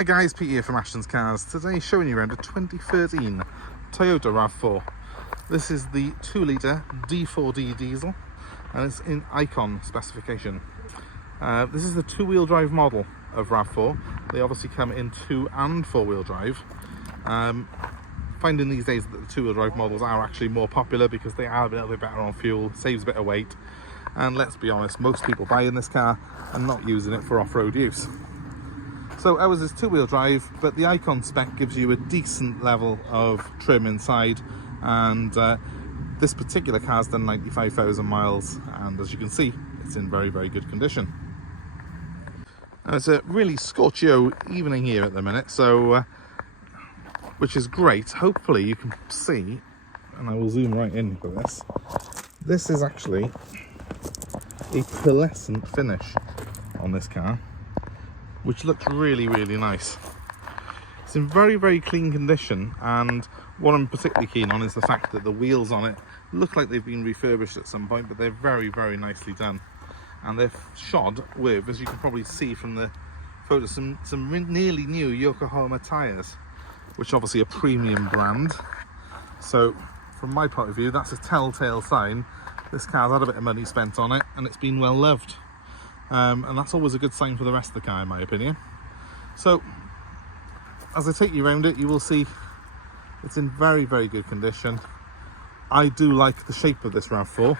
Hi guys, Pete here from Ashtons Cars. Today showing you around a 2013 Toyota Rav4. This is the 2-litre D-4D diesel and it's in Icon specification. This is the 2-wheel drive model of Rav4. They obviously come in 2 and 4-wheel drive. Finding these days that the 2-wheel drive models are actually more popular because they are a little bit better on fuel, saves a bit of weight, and let's be honest, most people buying this car are not using it for off-road use. So ours is 2-wheel drive, but the Icon spec gives you a decent level of trim inside, and this particular car's done 95,000 miles, and as you can see, it's in very, very good condition. Now, it's a really scorchio evening here at the minute, so which is great. Hopefully you can see, and I will zoom right in for this. This is actually a pearlescent finish on this car, which looks really, really nice. It's in very, very clean condition, and what I'm particularly keen on is the fact that the wheels on it look like they've been refurbished at some point, but they're very, very nicely done. And they're shod with, as you can probably see from the photos, some nearly new Yokohama tyres, which obviously a premium brand. So from my point of view, that's a telltale sign this car's had a bit of money spent on it and it's been well loved. And that's always a good sign for the rest of the car, in my opinion. So as I take you around it, you will see it's in very, very good condition. I do like the shape of this Rav4.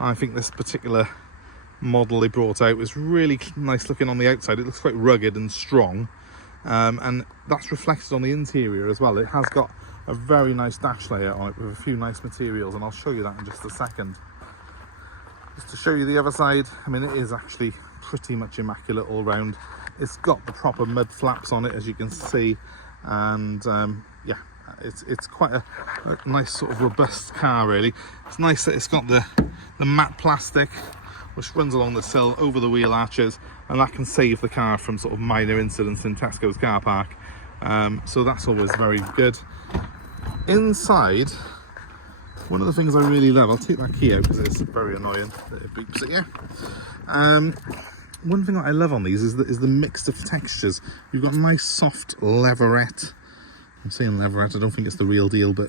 I think this particular model they brought out was really nice looking on the outside. It looks quite rugged and strong, and that's reflected on the interior as well. It has got a very nice dash layer on it with a few nice materials, and I'll show you that in just a second. Just to show you the other side, I mean, it is actually pretty much immaculate all round. It's got the proper mud flaps on it, as you can see, and yeah, it's quite a nice sort of robust car, really. It's nice that it's got the matte plastic which runs along the sill over the wheel arches, and that can save the car from sort of minor incidents in Tesco's car park. So that's always very good. Inside, one of the things I really love, I'll take that key out because it's very annoying that it beeps at you. One thing that I love on these is the mix of textures. You've got a nice soft leatherette. I'm saying leatherette, I don't think it's the real deal, but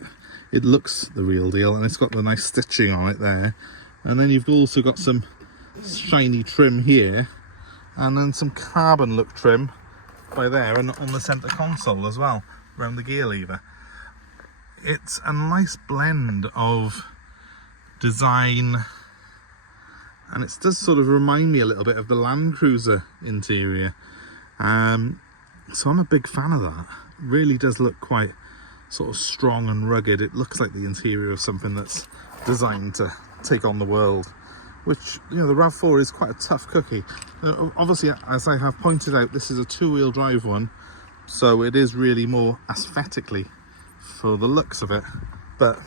it looks the real deal, and it's got the nice stitching on it there. And then you've also got some shiny trim here, and then some carbon look trim by there and on the centre console as well, around the gear lever. It's a nice blend of design, and it does sort of remind me a little bit of the Land Cruiser interior, so I'm a big fan of that. It really does look quite sort of strong and rugged. It looks like the interior of something that's designed to take on the world, which, you know, the Rav4 is quite a tough cookie. Obviously, as I have pointed out, this is a 2-wheel drive one, so it is really more aesthetically for the looks of it, but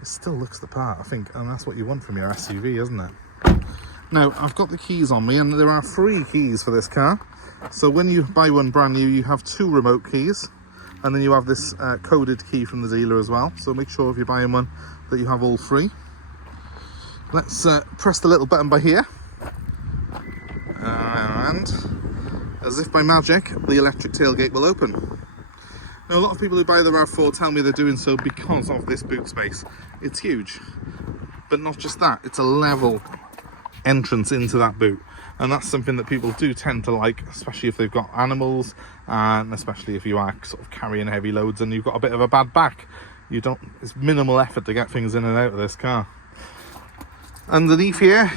it still looks the part, I think, and that's what you want from your SUV, isn't it? Now, I've got the keys on me, and there are 3 keys for this car. So when you buy one brand new, you have 2 remote keys, and then you have this coded key from the dealer as well. So make sure if you're buying one that you have all 3. Let's press the little button by here, and as if by magic, the electric tailgate will open. Now, a lot of people who buy the Rav4 tell me they're doing so because of this boot space. It's huge, but not just that, it's a level entrance into that boot, and that's something that people do tend to like, especially if they've got animals, and especially if you are sort of carrying heavy loads and you've got a bit of a bad back. It's minimal effort to get things in and out of this car. Underneath here,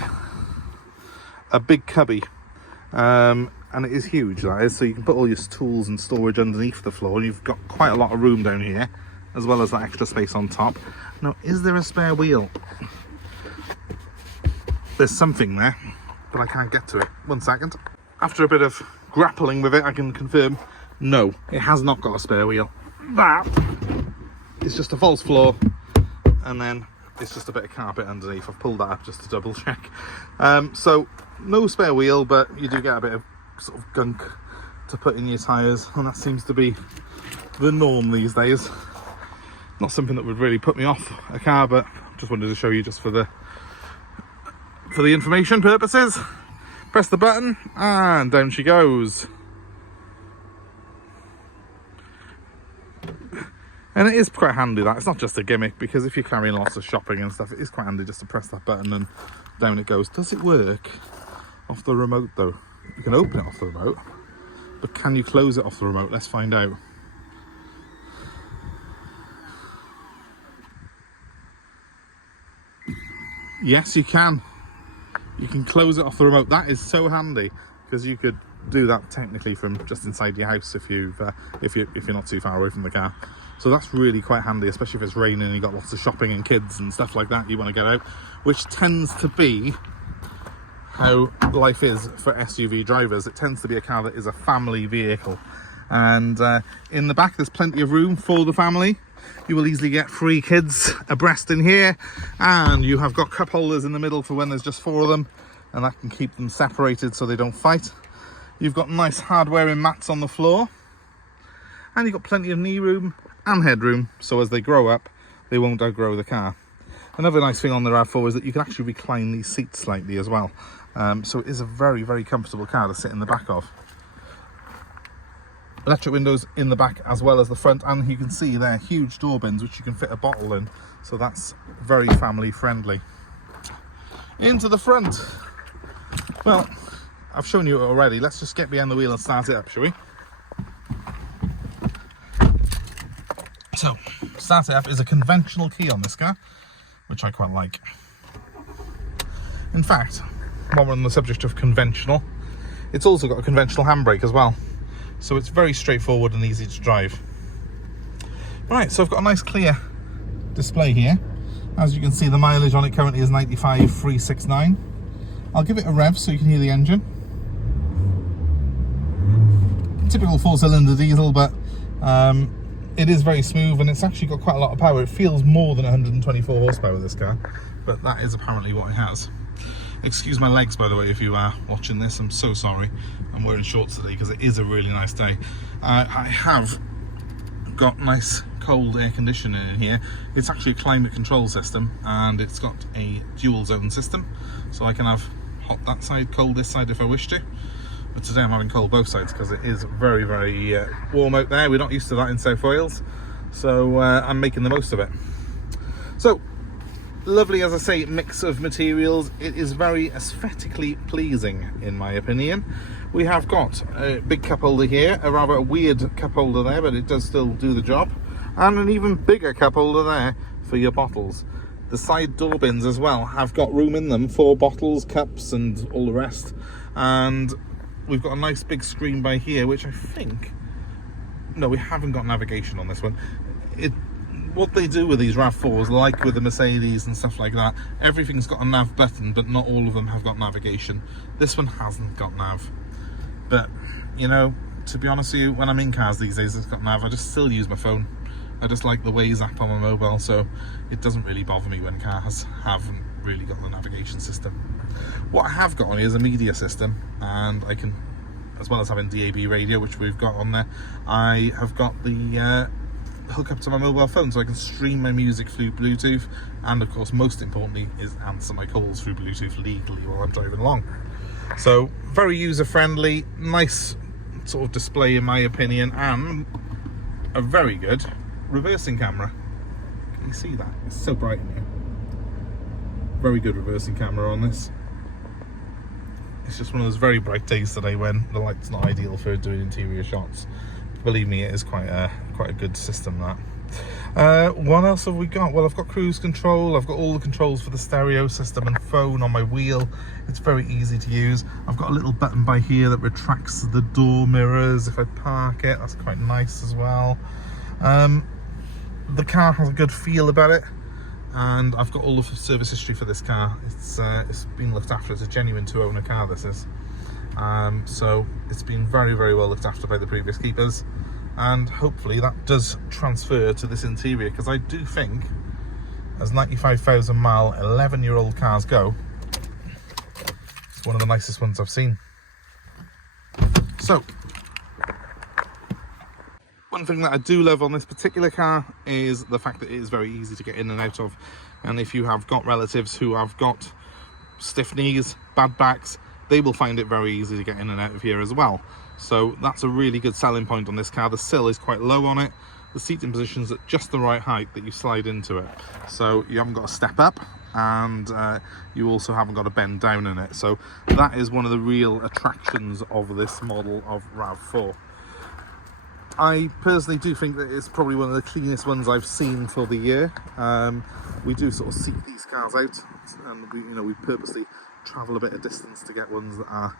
a big cubby, and it is huge, that is, so you can put all your tools and storage underneath the floor. You've got quite a lot of room down here, as well as that extra space on top. Now, is there a spare wheel? There's something there, but I can't get to it. One second. After a bit of grappling with it, I can confirm, no, it has not got a spare wheel. That is just a false floor, and then it's just a bit of carpet underneath. I've pulled that up just to double check. So no spare wheel, but you do get a bit of sort of gunk to put in your tyres, and that seems to be the norm these days. Not something that would really put me off a car, but just wanted to show you just for the information purposes. Press the button and down she goes. And it is quite handy that. It's not just a gimmick, because if you're carrying lots of shopping and stuff, it is quite handy just to press that button and down it goes. Does it work off the remote though? You can open it off the remote, but can you close it off the remote? Let's find out. Yes, you can. You can close it off the remote. That is so handy, because you could do that technically from just inside your house if you're not too far away from the car. So that's really quite handy, especially if it's raining and you've got lots of shopping and kids and stuff like that you want to get out, which tends to be how life is for SUV drivers. It tends to be a car that is a family vehicle, and in the back there's plenty of room for the family. You will easily get 3 kids abreast in here, and you have got cup holders in the middle for when there's just 4 of them, and that can keep them separated so they don't fight. You've got nice hard-wearing mats on the floor, and you've got plenty of knee room and headroom, so as they grow up they won't outgrow the car. Another nice thing on the RAV4 is that you can actually recline these seats slightly as well, so it is a very, very comfortable car to sit in the back of. Electric windows in the back as well as the front, and you can see there huge door bins which you can fit a bottle in, so that's very family friendly. Into the front, well, I've shown you it already. Let's just get behind the wheel and start it up, shall we? So, start it up is a conventional key on this car, which I quite like. In fact, while we're on the subject of conventional, it's also got a conventional handbrake as well. So it's very straightforward and easy to drive. Right, so I've got a nice clear display here. As you can see, the mileage on it currently is 95,369. I'll give it a rev so you can hear the engine. Typical 4-cylinder diesel, but it is very smooth, and it's actually got quite a lot of power. It feels more than 124 horsepower, this car, but that is apparently what it has. Excuse my legs, by the way, if you are watching this. I'm so sorry. I'm wearing shorts today because it is a really nice day. I have got nice cold air conditioning in here. It's actually a climate control system, and it's got a dual zone system, so I can have hot that side, cold this side if I wish to. But today I'm having cold both sides because it is very, very warm out there. We're not used to that in South Wales, so I'm making the most of it. So, lovely, as I say, mix of materials. It is very aesthetically pleasing in my opinion. We have got a big cup holder here, a rather weird cup holder there, but it does still do the job, and an even bigger cup holder there for your bottles. The side door bins as well have got room in them for bottles, cups and all the rest, and we've got a nice big screen by here, which I think, no, we haven't got navigation on this one. What they do with these RAV4s, like with the Mercedes and stuff like that, everything's got a nav button, but not all of them have got navigation. This one hasn't got nav. But, you know, to be honest with you, when I'm in cars these days it's got nav, I just still use my phone. I just like the Waze app on my mobile, so it doesn't really bother me when cars haven't really got the navigation system. What I have got on here is a media system, and I can, as well as having DAB radio, which we've got on there, I have got the hook up to my mobile phone so I can stream my music through Bluetooth, and of course most importantly is answer my calls through Bluetooth legally while I'm driving along. So very user friendly, nice sort of display in my opinion, and a very good reversing camera. Can you see that? It's so bright in here. Very good reversing camera on this. It's just one of those very bright days today when the light's not ideal for doing interior shots. Believe me, it is quite a good system, that. What else have we got? Well, I've got cruise control. I've got all the controls for the stereo system and phone on my wheel. It's very easy to use. I've got a little button by here that retracts the door mirrors if I park it. That's quite nice as well. The car has a good feel about it, and I've got all the service history for this car. It's been looked after. It's a genuine 2-owner car, this is. So it's been very, very well looked after by the previous keepers, and hopefully that does transfer to this interior, because I do think, as 95,000 mile 11-year-old cars go, it's one of the nicest ones I've seen. So one thing that I do love on this particular car is the fact that it is very easy to get in and out of, and if you have got relatives who have got stiff knees, bad backs, they will find it very easy to get in and out of here as well. So that's a really good selling point on this car. The sill is quite low on it, the seating position's at just the right height that you slide into it, so you haven't got to step up, and you also haven't got to bend down in it. So that is one of the real attractions of this model of RAV4. I personally do think that it's probably one of the cleanest ones I've seen for the year. We do sort of seek these cars out, and we purposely travel a bit of distance to get ones that are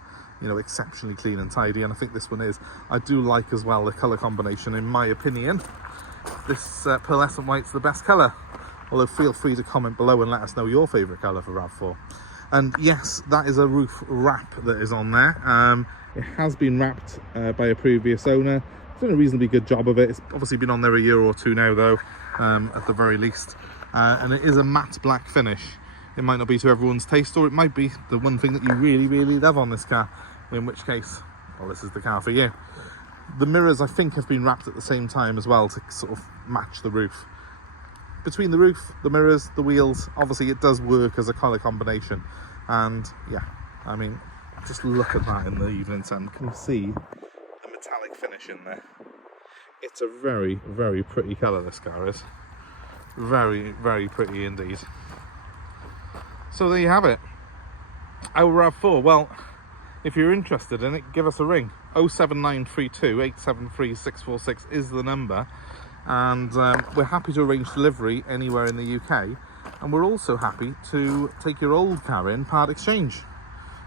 exceptionally clean and tidy, and I think this one is. I do like as well the colour combination. In my opinion, this pearlescent white's the best colour, although feel free to comment below and let us know your favourite colour for RAV4. And yes, that is a roof wrap that is on there. It has been wrapped by a previous owner. Done a reasonably good job of it. It's obviously been on there a year or two now though, at the very least, and it is a matte black finish. It might not be to everyone's taste, or it might be the one thing that you really love on this car, in which case, well, this is the car for you. The mirrors I think have been wrapped at the same time as well to sort of match the roof. Between the roof, the mirrors, the wheels, obviously it does work as a colour combination, and yeah, I mean, just look at that in the evening sun. Can you see metallic finish in there? It's a very pretty colour, this car is. Very pretty indeed. So there you have it, our RAV4. Well, if you're interested in it, give us a ring. 07932 873 646 is the number, and we're happy to arrange delivery anywhere in the UK, and we're also happy to take your old car in part exchange.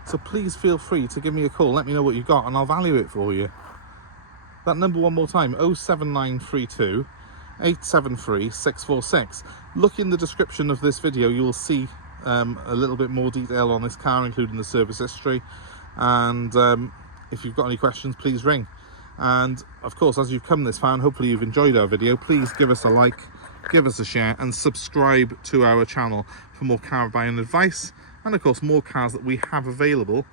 So please feel free to give me a call, let me know what you've got, and I'll value it for you. That number one more time, 07932 873 646. Look in the description of this video, you will see a little bit more detail on this car, including the service history, and if you've got any questions, please ring. And of course, as you've come this far and hopefully you've enjoyed our video, please give us a like, give us a share, and subscribe to our channel for more car buying advice, and of course more cars that we have available,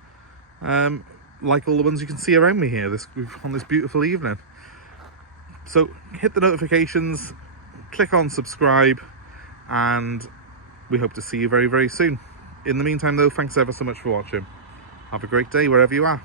like all the ones you can see around me here on this beautiful evening. So hit the notifications, click on subscribe, and we hope to see you very soon. In the meantime though, thanks ever so much for watching. Have a great day wherever you are.